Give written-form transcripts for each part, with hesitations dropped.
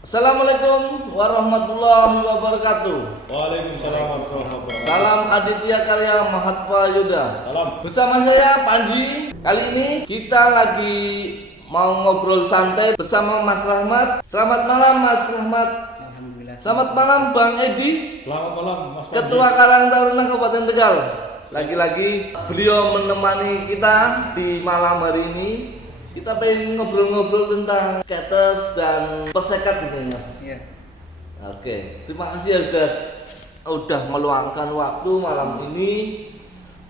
Assalamualaikum warahmatullahi wabarakatuh. Waalaikumsalam warahmatullahi wabarakatuh. Salam Aditya Karya Mahatma Yuda. Salam. Bersama saya Panji. Kali ini kita lagi mau ngobrol santai bersama Mas Rahmat. Selamat malam Mas Rahmat. Alhamdulillah. Selamat malam Bang Edi, Selamat malam Mas Panji. Ketua Karang Taruna Kabupaten Tegal. Lagi-lagi beliau menemani kita di malam hari ini. Kita pengen ngobrol-ngobrol tentang skaters dan persekat gitu Mas. Iya. Oke, terima kasih ya udah meluangkan waktu malam ini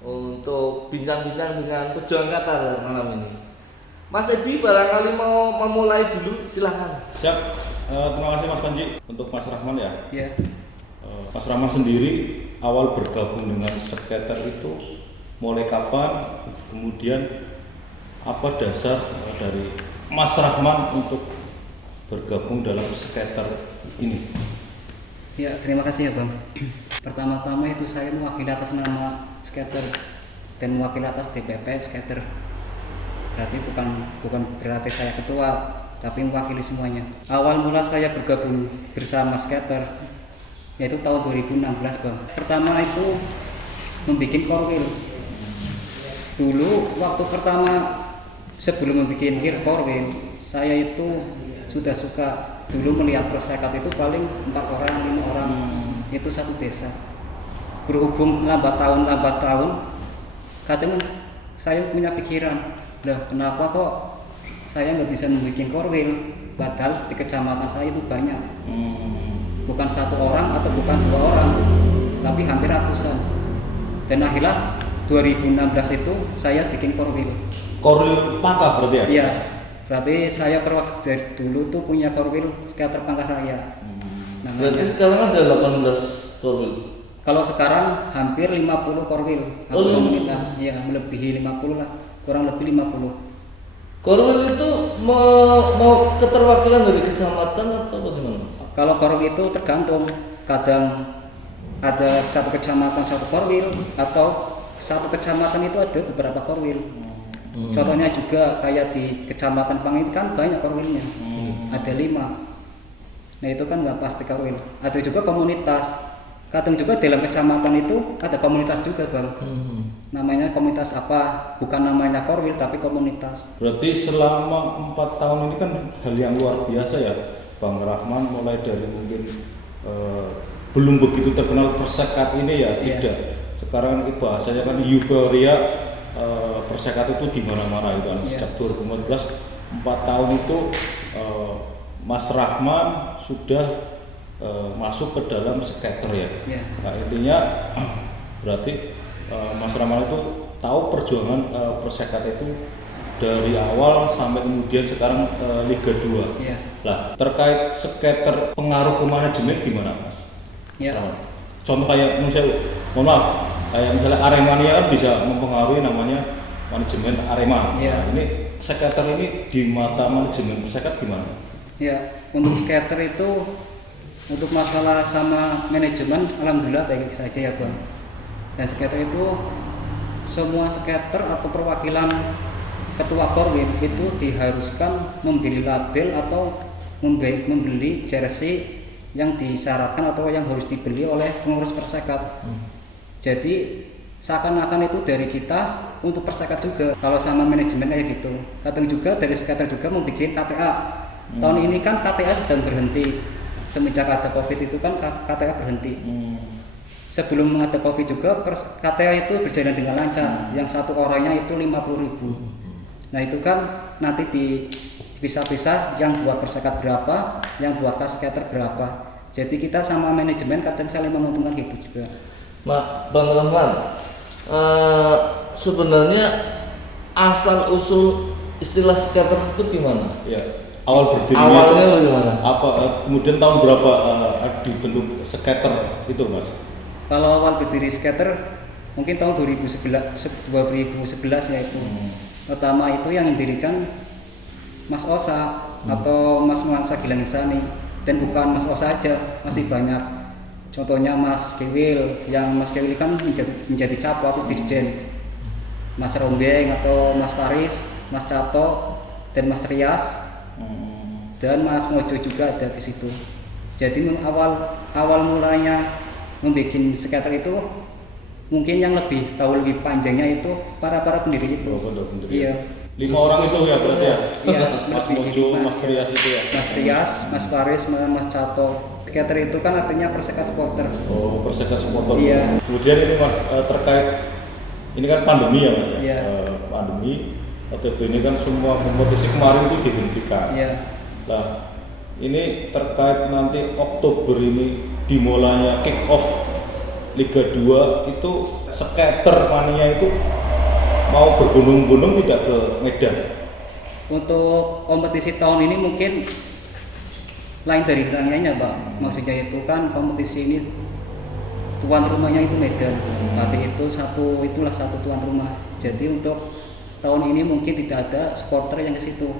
untuk bincang-bincang dengan pejuang Qatar malam ini. Mas Edi barangkali mau memulai dulu, silahkan. Siap. Terima kasih Mas Panji untuk Mas Rahman ya. Iya. Mas Rahman sendiri awal bergabung dengan skater itu mulai kapan? Kemudian apa dasar dari Mas Rahman untuk bergabung dalam skater ini? Ya, terima kasih ya Bang. Pertama-tama itu saya mewakili atas nama skater dan mewakili atas DPP skater. Berarti bukan berarti saya ketua, tapi mewakili semuanya. Awal mula saya bergabung bersama skater yaitu tahun 2016 Bang. Pertama itu membuat korwil. Dulu waktu pertama sebelum membuat korwil, saya itu sudah suka dulu melihat persekat itu paling 4 orang, 5 orang, itu satu desa. Berhubung lambat tahun, kadang saya punya pikiran, lah kenapa kok saya nggak bisa membuat korwil, padahal di kecamatan saya itu banyak, bukan 1 orang atau bukan 2 orang, tapi hampir ratusan. Dan akhirnya 2016 itu saya bikin korwil. Korwil Pangkah berarti ya? Iya, berarti saya dari dulu tuh punya korwil skater Pangkah Raya. Berarti sekarang ada 18 korwil. Kalau sekarang hampir 50 korwil komunitas, ya melebihi 50 lah, kurang lebih 50. Korwil itu mau keterwakilan dari kecamatan atau bagaimana? Kalau korwil itu tergantung, kadang ada satu kecamatan satu korwil atau satu kecamatan itu ada beberapa korwil. Contohnya juga kayak di kecamatan Pang itu kan banyak korwilnya, ada 5. Nah itu kan nggak pasti korwil. Ada juga komunitas. Kadang juga dalam kecamatan itu ada komunitas juga Bang. Namanya komunitas apa? Bukan namanya korwil tapi komunitas. Berarti selama 4 tahun ini kan hal yang luar biasa ya, Bang Rahman, mulai dari mungkin belum begitu terkenal persekat ini ya, tidak. Sekarang bahasanya kan euforia. Persekat itu di mana-mana itu kan. Sejak 2015 4 tahun itu Mas Rahman sudah masuk ke dalam skater ya. Nah intinya berarti Mas Rahman itu tahu perjuangan persekat itu dari awal sampai kemudian sekarang Liga 2. Lah terkait skater pengaruh ke manajemen gimana Mas? Contoh kayak mohon maaf, kayak misalnya Aremania kan bisa mempengaruhi namanya manajemen Arema. Nah, ini skater ini di mata manajemen persekat gimana? Ya, untuk skater itu untuk masalah sama manajemen alhamdulillah baik saja ya Bang. Dan skater itu semua skater atau perwakilan ketua korwil itu diharuskan membeli label atau membeli jersey yang disyaratkan atau yang harus dibeli oleh pengurus persekat. Jadi seakan-akan itu dari kita untuk persekat juga. Kalau sama manajemen kayak gitu. Kadang juga dari skater juga membuat KTA. Tahun ini kan KTA sedang berhenti. Semenjak ada COVID itu kan KTA berhenti. Sebelum ada COVID juga KTA itu berjalan dengan lancar. Yang satu orangnya itu 50.000. Nah itu kan nanti dipisah-pisah yang buat persekat berapa, yang buat skater berapa. Jadi kita sama manajemen kadang saling menguntungkan gitu juga. Bang Rahman, sebenarnya asal usul istilah skater itu gimana? Ya, awalnya bagaimana? Kemudian tahun berapa dibentuk skater itu Mas? Kalau awal berdiri skater mungkin tahun 2011 ya itu. Pertama itu yang mendirikan Mas Osa atau Mas Nuansa Gilangsani, dan bukan Mas Osa aja, masih banyak. Contohnya Mas Kewil, yang Mas Kewil kan menjadi capo atau dirjen. Mas Rombeng atau Mas Faris, Mas Cato, dan Mas Rias. dan Mas Mojo juga ada di situ. Jadi awal mulanya membuat skater itu mungkin yang lebih tahu lebih panjangnya itu para pendiri itu. Pendiri. Iya. 5 orang itu ya berarti ya. Iya, Mas lebih Mojo, gitu. Mas Rias itu ya. Mas Rias, Mas Faris, Mas Cato. Skater itu kan artinya Perseka supporter. Oh, Perseka supporter. Iya. Kemudian ini Mas terkait ini kan pandemi ya Mas ya. Iya. Pandemi OTB ini kan semua kompetisi kemarin itu dihentikan. Iya. Nah, ini terkait nanti Oktober ini dimulainya kick off Liga 2 itu skater mania itu mau berbondong-bondong tidak ke Medan. Untuk kompetisi tahun ini mungkin lain dari lainnya Pak. Maksudnya itu kan kompetisi ini tuan rumahnya itu Medan. Berarti itu itulah satu tuan rumah. Jadi untuk tahun ini mungkin tidak ada supporter yang ke situ.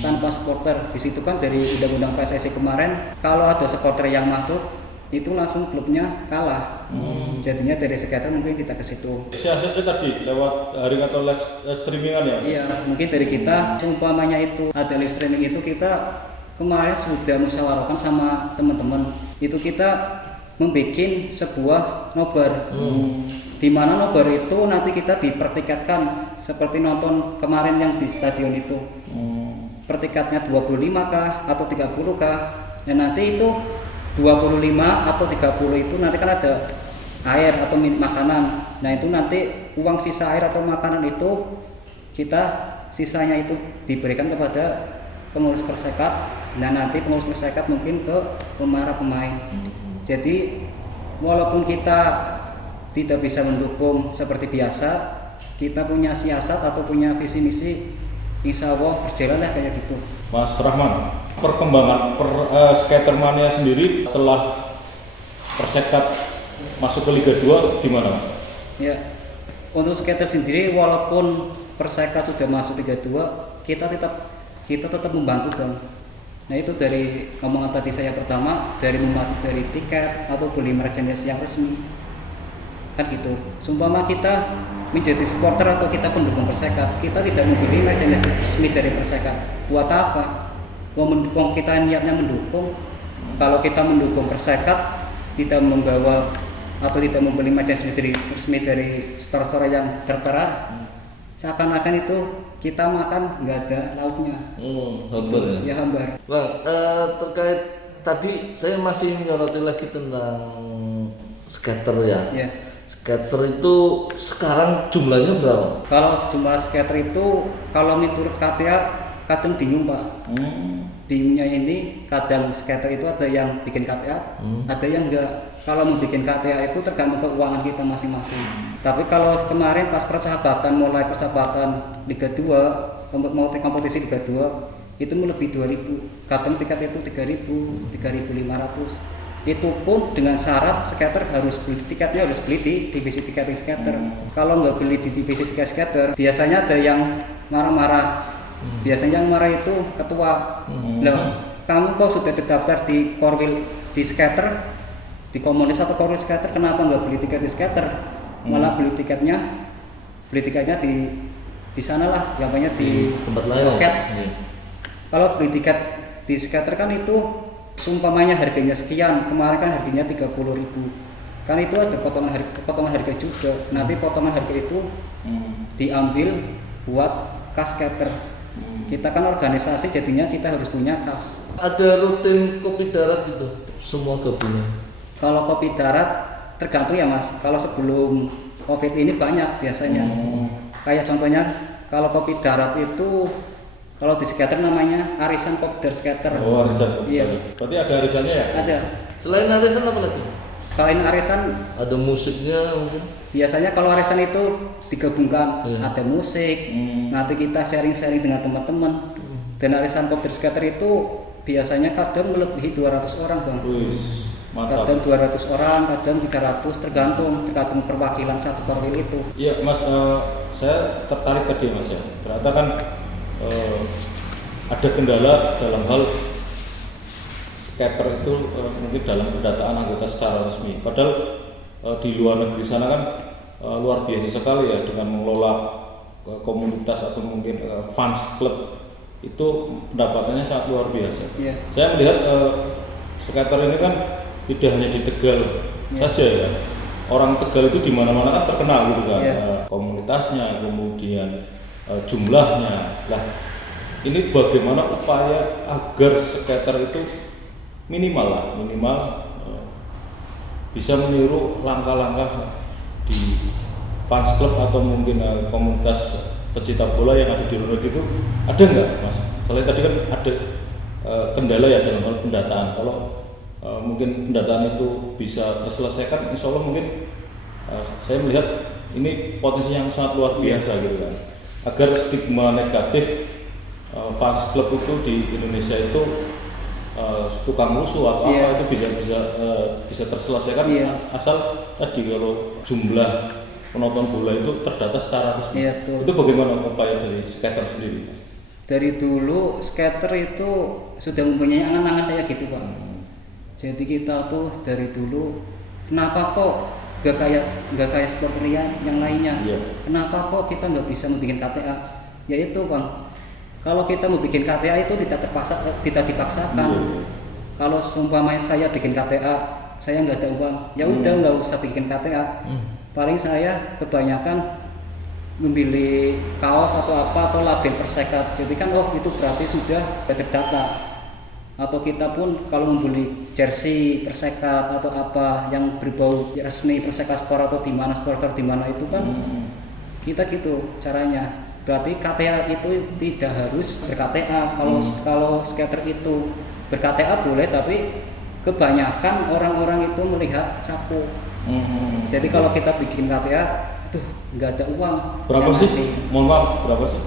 Tanpa supporter di situ kan dari undang-undang PSSI kemarin kalau ada supporter yang masuk itu langsung klubnya kalah. Jadinya dari skater mungkin kita ke situ. Siasatnya tadi lewat daring atau live streamingan ya? Iya, mungkin dari kita umpamanya itu ada live streaming itu kita kemarin sudah musyawarahkan sama teman-teman. Itu kita membuat sebuah nobar. Di mana nobar itu nanti kita dipertikatkan seperti nonton kemarin yang di stadion itu. Pertikatnya 25 kah atau 30 kah? Dan nanti itu 25 atau 30 itu nanti kan ada air atau makanan. Nah itu nanti uang sisa air atau makanan itu kita sisanya itu diberikan kepada pengurus Persekat. Nah nanti pengurus Persekat mungkin ke para pemain. Jadi walaupun kita tidak bisa mendukung seperti biasa, kita punya siasat atau punya visi misi, insya Allah berjalanlah kayak gitu. Mas Rahman, perkembangan skater mania sendiri setelah Persekat masuk ke Liga 2 gimana Mas? Ya, untuk skater sendiri walaupun Persekat sudah masuk Liga 2, kita tetap membantu Bang. Nah itu dari omongan tadi saya pertama, dari membantu dari tiket atau beli merchandise yang resmi kan gitu. Sumpama kita menjadi supporter atau kita pendukung Persekat, kita tidak membeli merchandise resmi dari Persekat. Buat apa? Wong kita niatnya mendukung. Kalau kita mendukung Persekat, tidak membawa atau tidak membeli merchandise resmi dari store-store yang tertera, seakan-akan itu kita makan nggak ada lauknya. Hambar ya. Ya hambar. Bang, terkait tadi saya masih menyoroti lagi tentang skater ya. Ya. Skater itu sekarang jumlahnya berapa? Kalau jumlah skater itu kalau menurut KTA kadang bingung Pak. Bingungnya ini kadang skater itu ada yang bikin KTA, ada yang enggak. Kalau mau bikin KTA itu tergantung keuangan kita masing-masing. Tapi kalau kemarin pas mulai persahabatan Liga 2, mau kompetisi Liga 2 itu melebihi 2.000. Kadang tiket itu 3.000, 3.500. Itu pun dengan syarat skater harus beli tiketnya harus beli di divisi tiketing skater. Kalau nggak beli di divisi tiket skater, biasanya ada yang marah-marah. Biasanya yang marah itu ketua. Loh, kamu kok sudah terdaftar di Korwil di skater, di komunitas atau Korwil skater, kenapa nggak beli tiket di skater? Malah beli tiketnya di sana lah, gampangnya di tempat lain. loket. Kalau beli tiket di skater kan itu sumpamanya harganya sekian, kemarin kan harganya 30.000. Kan itu ada potongan harga juga. Nanti potongan harga itu diambil buat kas skater. Kita kan organisasi jadinya kita harus punya kas. Ada rutin kopi darat gitu, semua gabungan. Kalau kopi darat tergantung ya Mas. Kalau sebelum Covid ini banyak biasanya. Kayak contohnya kalau kopi darat itu kalau di skater namanya arisan kopdar skater. Oh, arisan. Iya. Berarti ada arisannya ya? Ada. Selain arisan apa lagi? Selain arisan Ada musiknya mungkin? biasanya kalau arisan itu digabungkan, ada musik, nanti kita sharing-sharing dengan teman-teman. Dan arisan kopdar skater itu biasanya kadang melebihi 200 orang Bang. Mantap. Kadang 200 orang, kadang 300, tergantung perwakilan satu korwil itu. Iya Mas, saya tertarik tadi Mas ya. Ternyata kan ada kendala dalam hal skater itu mungkin dalam pendataan anggota secara resmi. Padahal di luar negeri sana kan luar biasa sekali ya dengan mengelola komunitas atau mungkin fans club itu pendapatannya sangat luar biasa. Iya. Saya melihat skater ini kan tidak hanya di Tegal saja ya. Orang Tegal itu di mana-mana kan terkenal gitu kan, komunitasnya, kemudian jumlahnya. Lah, ini bagaimana upaya agar skater itu minimal bisa meniru langkah-langkah di fans club atau mungkin komunitas pecinta bola yang ada di luar negeri itu ada nggak, Mas? Selain tadi kan ada kendala ya dalam hal pendataan. Kalau mungkin pendataan itu bisa terselesaikan, insya Allah mungkin saya melihat ini potensi yang sangat luar biasa gitu kan. Agar stigma negatif fans club itu di Indonesia itu tukang rusuh atau apa itu bisa terselesaikan asal tadi kalau jumlah penonton bola itu terdata secara resmi. Itu bagaimana upaya dari skater sendiri? Dari dulu skater itu sudah mempunyai angan-angan kayak gitu Pak. Jadi kita tuh dari dulu kenapa kok gak kayak supporter yang lainnya? Kenapa kok kita nggak bisa membuat KTA? Yaitu Bang, kalau kita mau bikin KTA itu tidak dipaksakan. Kalau seumpamanya saya bikin KTA, saya nggak ada uang, ya udah nggak usah bikin KTA. Paling saya kebanyakan membeli kaos atau apa atau label Persekat. Jadi kan itu berarti sudah terdata. Atau kita pun kalau membeli jersey Persekat atau apa yang berbau resmi Persekat Store atau di mana store di mana itu kan kita gitu caranya. Berarti KTA itu tidak harus ber-KTA. Kalau skater itu ber-KTA boleh, tapi kebanyakan orang-orang itu melihat sapu. Jadi kalau kita bikin KTA, nggak ada uang. Berapa sih? Mohon maaf, berapa sih?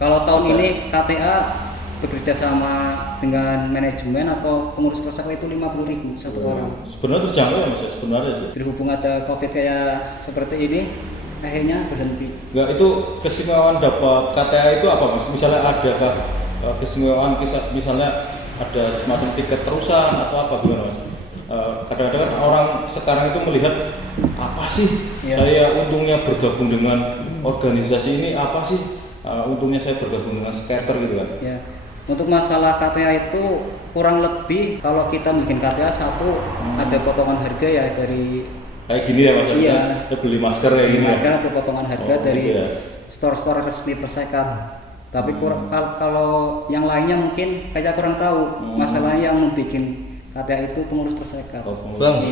Kalau tahun ini KTA bekerja sama dengan manajemen atau pengurus Perseka itu 50.000 satu orang. Sebenarnya terjangkau ya Mas, sebenarnya sih. Berhubung ada COVID kayak seperti ini, akhirnya berhenti. Nggak, itu keistimewaan dapat KTA itu apa Mas? Misalnya ada keistimewaan misalnya ada semacam tiket terusan atau apa gimana Mas? Kadang-kadang orang sekarang itu melihat apa sih saya untungnya bergabung dengan organisasi ini, apa sih untungnya saya bergabung dengan skater gitu kan? Ya. Untuk masalah KTA itu kurang lebih kalau kita bikin KTA satu ada potongan harga ya dari kayak gini ya Mas, ya beli masker kayak gini. Masker ada potongan harga dari gitu ya. store-store resmi Persekat. Tapi kalau yang lainnya mungkin kayak kurang tahu. Masalahnya yang membuat KTA itu pengurus Persekat. Bang,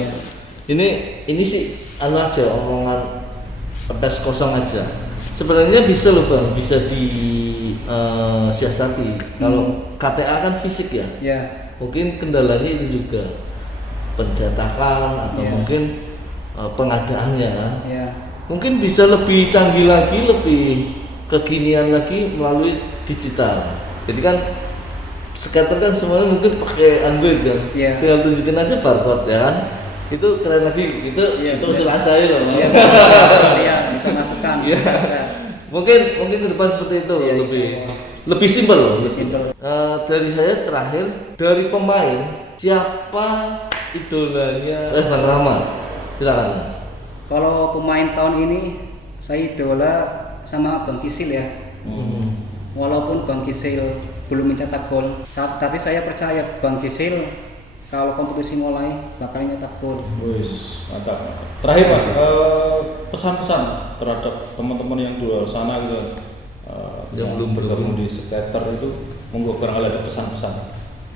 ini sih aja omongan pedas kosong aja. Sebenarnya bisa loh Bang, bisa disiasati. Kalau KTA kan fisik ya. Mungkin kendalanya itu juga pencetakan atau mungkin pengadaannya kan. Mungkin bisa lebih canggih lagi, lebih kekinian lagi melalui digital. Jadi kan skater kan semuanya mungkin pakai Android kan. Tinggal tunjukin aja barcode ya kan. Itu keren lagi, itu usulan saya loh. Bisa masukkan. Mungkin ke depan seperti itu lebih simpel loh. Dari saya terakhir, dari pemain siapa idolanya Bang Rahman? Silakan. Kalau pemain tahun ini saya idola sama Bang Kisil ya. Walaupun Bang Kisil belum mencetak gol, tapi saya percaya Bang Kisil kalau kompetisi mulai bakal nyetak gol. Mantap. Terakhir Mas, pesan-pesan terhadap teman-teman yang di luar sana gitu, yang belum bergabung di skater itu, monggo barangkali ada pesan-pesan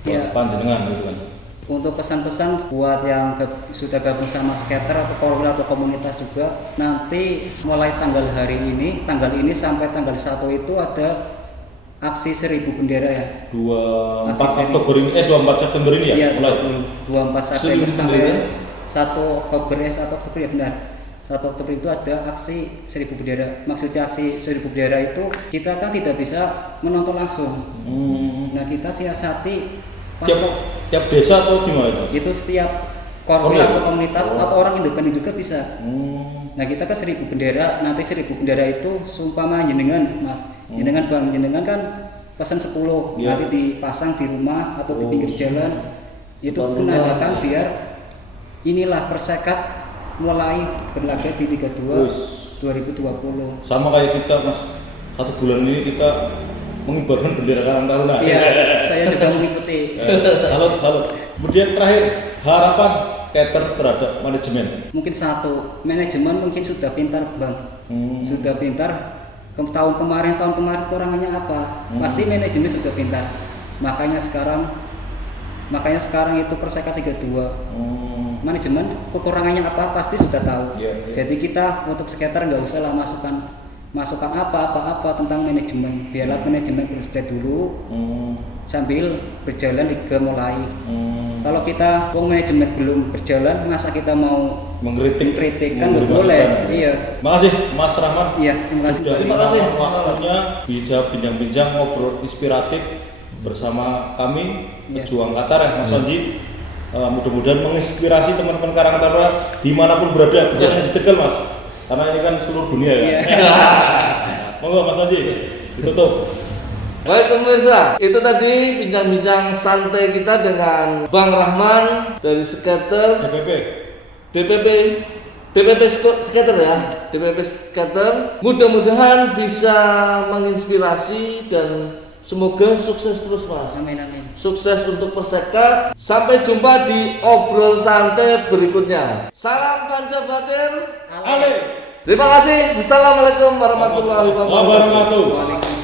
buat panjenengan gitu kan. Untuk pesan-pesan buat yang sudah gabung sama skater atau komunitas juga, nanti mulai tanggal ini sampai tanggal 1 itu ada aksi 1000 bendera ya. 24 September ini ya? Iya, mulai 24 September sampai 1 Oktober ya benar. 1 Oktober itu ada aksi 1000 bendera. Maksudnya aksi 1000 bendera itu kita kan tidak bisa menonton langsung. Nah, kita siasati tiap desa atau gimana itu? Itu setiap korwil atau komunitas atau orang independen juga bisa. Nah, kita kan 1000 bendera, nanti 1000 bendera itu sumpama jenengan Mas. Jenengan kan pesan 10, nanti dipasang di rumah atau di pinggir jalan. Itu menandakan biar inilah Persekat mulai berlaga di Liga 2 2020. Sama kayak kita Mas, 1 bulan ini kita mengibarkan bendera Karang Taruna. Iya, saya juga mengikuti. Salut. Kemudian terakhir, harapan Cater terhadap manajemen. Mungkin satu, manajemen mungkin sudah pintar Bang. Sudah pintar. Tahun kemarin kekurangannya apa? Pasti manajemen sudah pintar. Makanya sekarang itu Perseka 32. Manajemen kekurangannya apa pasti sudah tahu. Iya. Jadi kita untuk skater nggak usah lah masukkan apa tentang manajemen. Biarlah manajemen bekerja dulu sambil berjalan liga mulai. Kalau kita manajemen belum berjalan, masa kita mau mengkritik kan nggak boleh. Iya. Makasih Mas Rahman. Iya, terima kasih. Sudah Terima kasih. waktunya bisa bincang-bincang ngobrol inspiratif bersama kami pejuang Qatar ya Mas Wanji. Mudah-mudahan menginspirasi teman-teman Karang Taruna dimanapun berada, bukan hanya di Tegal Mas, karena ini kan seluruh dunia ya. Monggo Mas Wanji ditutup. Baik pemirsa, itu tadi bincang-bincang santai kita dengan Bang Rahman dari skater DPP Skater ya, DPP Skater. Mudah-mudahan bisa menginspirasi dan semoga sukses terus Mas. Amin. Sukses untuk Perseka. Sampai jumpa di obrol santai berikutnya. Salam Panca Batir. Ale. Terima kasih. Wassalamualaikum warahmatullahi wabarakatuh. Wabarakatuh.